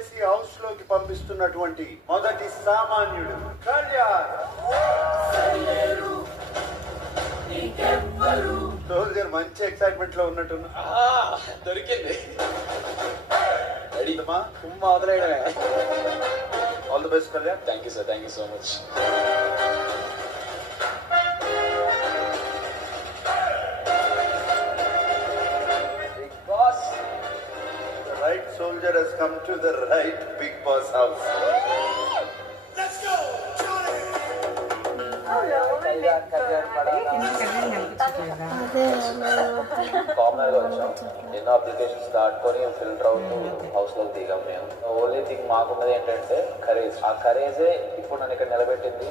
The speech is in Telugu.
చేసి హౌస్ లోకి పంపిస్తున్నటువంటి మొదటి సామాన్యుడు కళ్యాణ్. సోల్జర్ మంచి ఎక్సైట్మెంట్ లో ఉన్నట్టున్నా. దొరికింది. All the best Kalyan. Thank you sir, thank you so much. The right soldier has come to the right big boss house. Common గా వచ్చాం, ఎన్నో అప్లికేషన్స్ దాటుకొని ఫిల్టర్ అవుతూ హౌస్ లోకి దిగాం మేము. ఓన్లీ థింగ్ మాకున్నది ఏంటంటే కరేజ్. ఆ కరేజే ఇప్పుడు నన్ను ఇక్కడ నిలబెట్టింది.